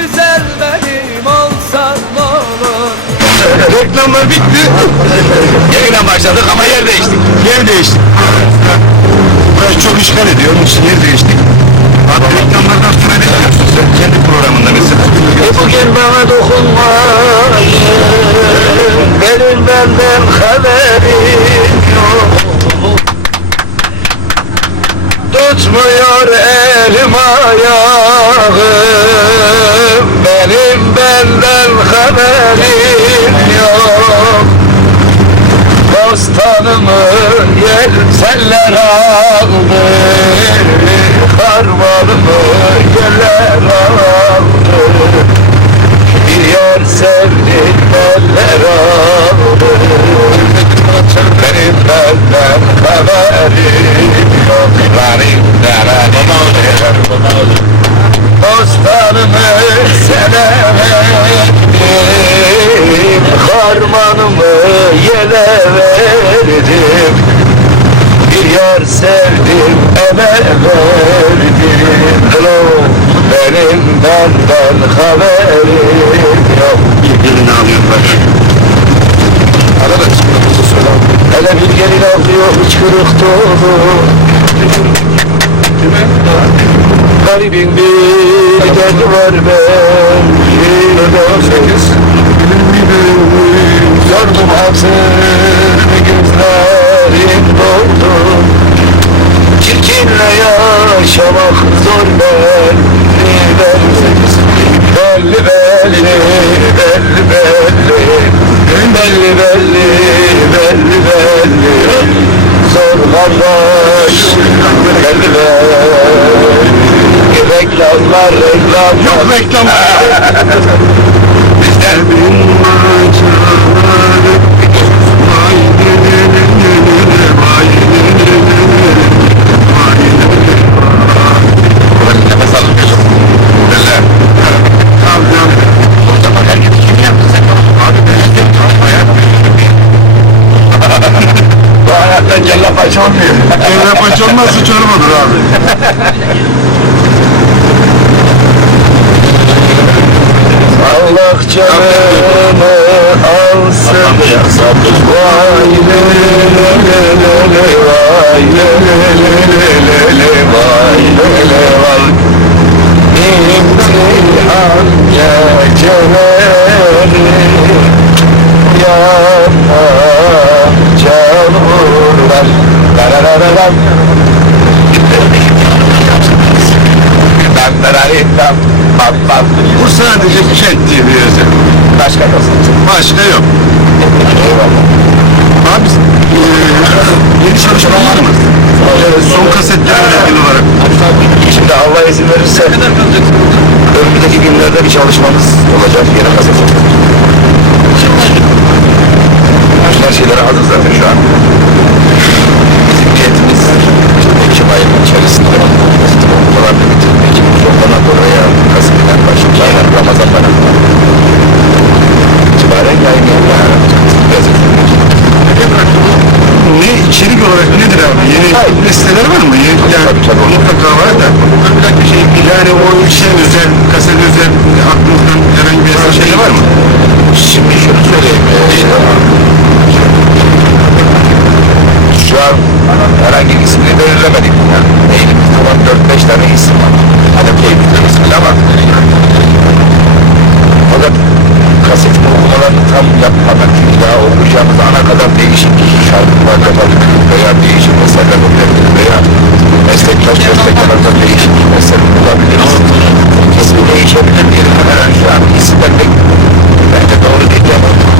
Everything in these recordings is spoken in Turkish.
güzel benim olsan ne olur Reklamlar bitti. Yeniden başladık ama yer değiştik. Yer değiştik. Burası çok işgal ediyor. Onun için yer değiştik. Abi reklamlardan sonra ne yapıyorsun sen? Kendi programında mesela. E bugün bana dokunmayın Benim benden haberim yok Tutmuyor elim ayağım haberim yok Bostanımı seller aldı Harmanımı yeller aldı. Yar sevdim hıçkırık dolu Garibin bir derdi var ben Sordum hatırını gözlerim doldu. Çirkinle yaşamak zor belli Bu sadece kent diye bir özel. Başka nasıl? Başka yok. Abi eee, yeni çalışma var mı? Son kasetlerle ilgili olarak. Şimdi Allah izin verirse önümüzdeki günlerde bir çalışmamız olacak yeni kaset. Her şeyleri hazır zaten şu an. Bizim niyetimiz Ekim ayının içerisinde An herhangi bir ismini belirlemedik. Yani elimizde var 4-5 tane isim var. Hani keyifli isim ama fakat kaset okumalarını tam yapmadan çünkü daha okuyacağımız ana kadar değişik şarkılar kapalık veya değişik meseleler olabilir veya meslektaş mesleklerden değişik mesele bulabiliriz. İsmi değişebilir diyelim. Yani şu an isimler pek bence doğru değil ama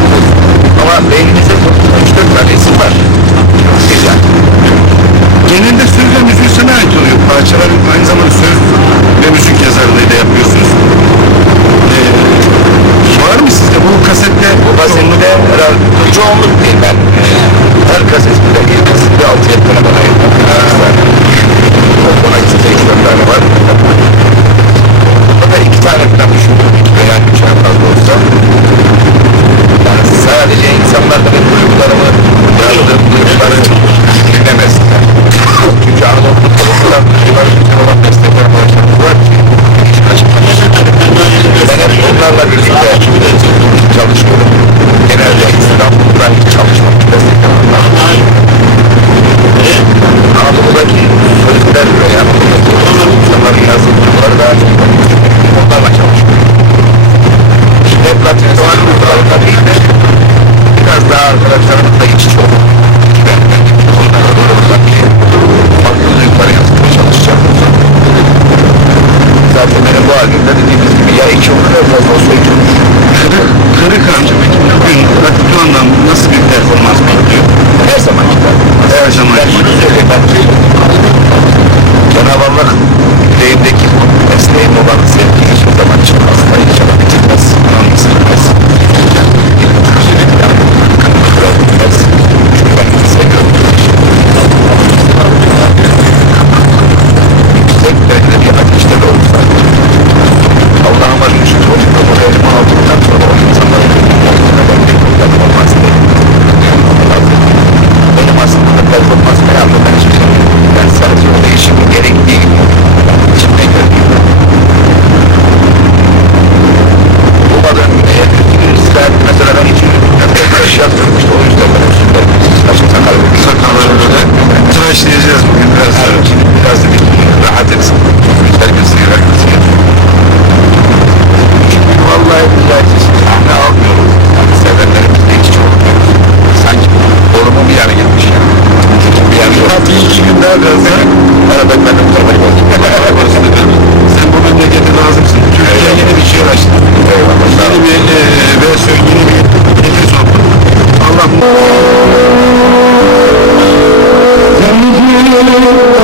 Senhor.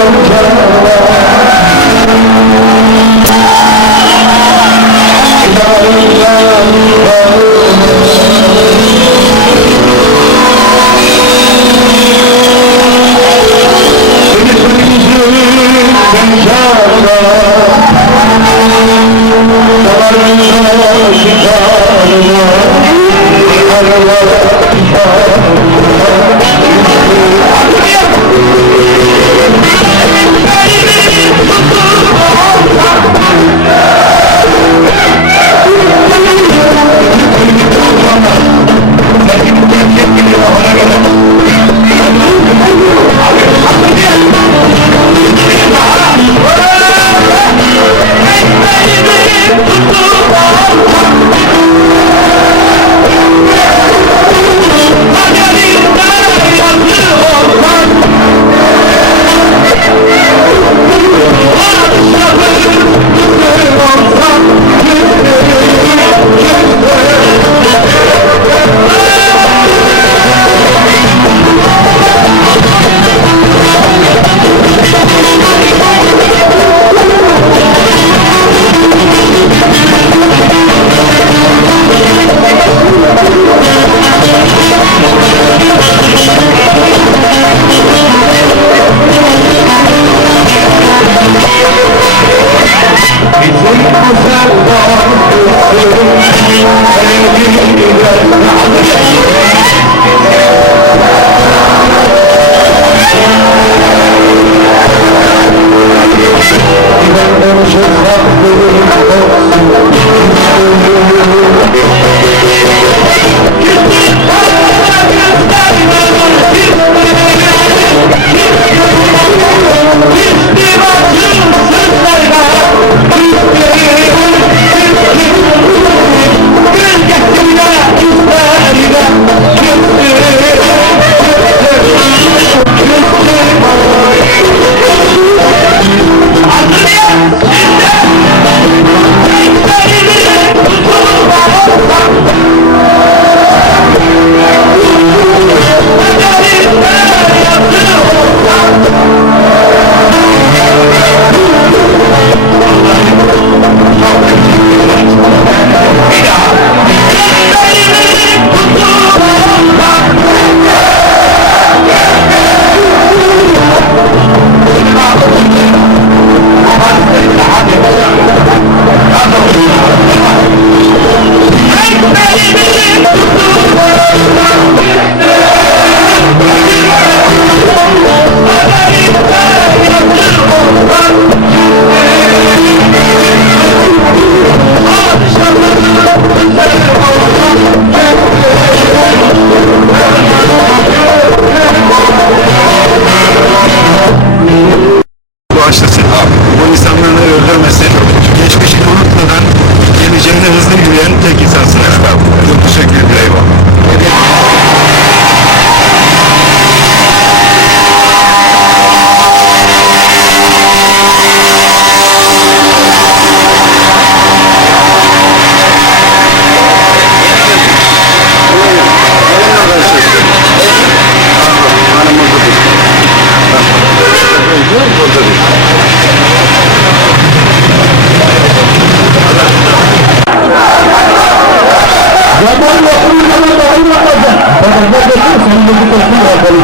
وقال يقول كما تقول قدر فقد بدت سنبت تسمع وقال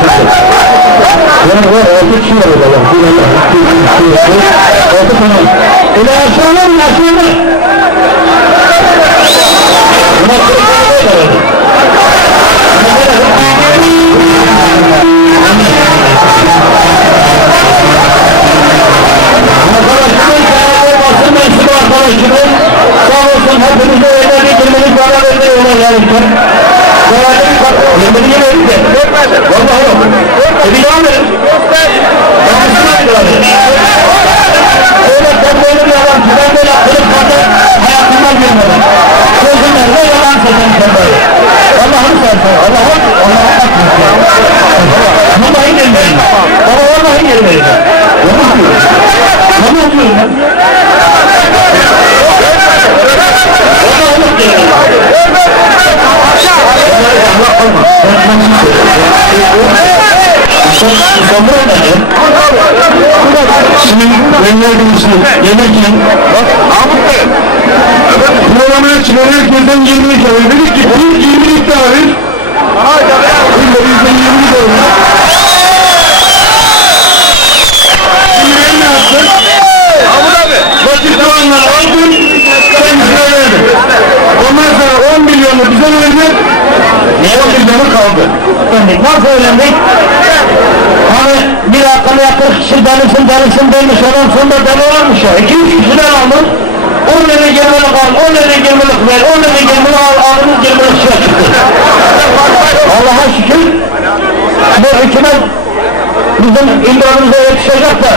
إذا كان المعصوم Sağ olsun hepinize Değerli bir kapı. Yemini yemeyin de. Vallahi yok. E bir daha verin. Ben bir şey yapıyorum. Öyle ben böyle bir yalan ki ben böyle kırık kaldı hayatımdan görmedim. Sözümlerle yalan söyledim sen böyle. Allah'ım sen sen. Allah'ım. Allah'ım bakmıyorsun. Vallahi gelmeyin. Baba vallahi gelmeyin. Yalan diyorum. Yalan diyorum benler birisini yenerken Mahmut Bey. programına çıkan herkesten 20 kere dedik ki bir 20'lik daha ver. Şimdi bizden 20 de olur. Şimdi ben ne yaptım? Mahmut abi. Vakit puanları aldım, kendisine verdim. Ondan sonra 10 milyonu bize verdi, 10 milyonu kaldı. Nasıl öğrendik? Hani bir akıllı yakır kişi demiş, onun sonunda olmuş ya. 2-3 kişiden aldım, 10 lira girmelik al, 10 lira girmelik ver, 10 lira girmelik al, aldığımız girmelik şuna çıktı. Allah'a şükür, bu hükümet bizim imranımıza yetişecek de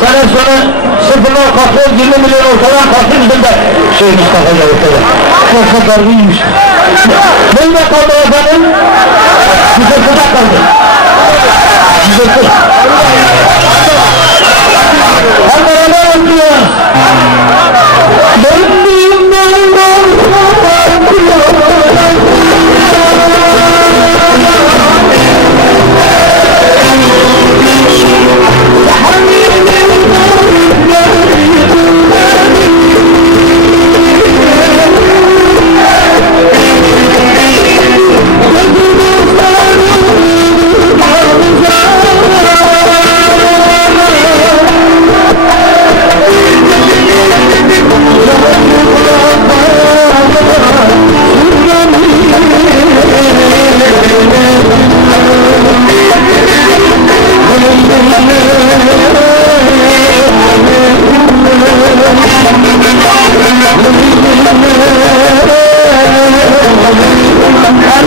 sene sonu sıfırlar kalkıyor 20 milyon ortadan kalktı bizim de şeyimiz kalkacak ortada. Çok kadar iyiymiş. Nerede kaldı efendim? Cızırtıda kaldı. Cızırtı. Hadi beraber okuyoruz. Benim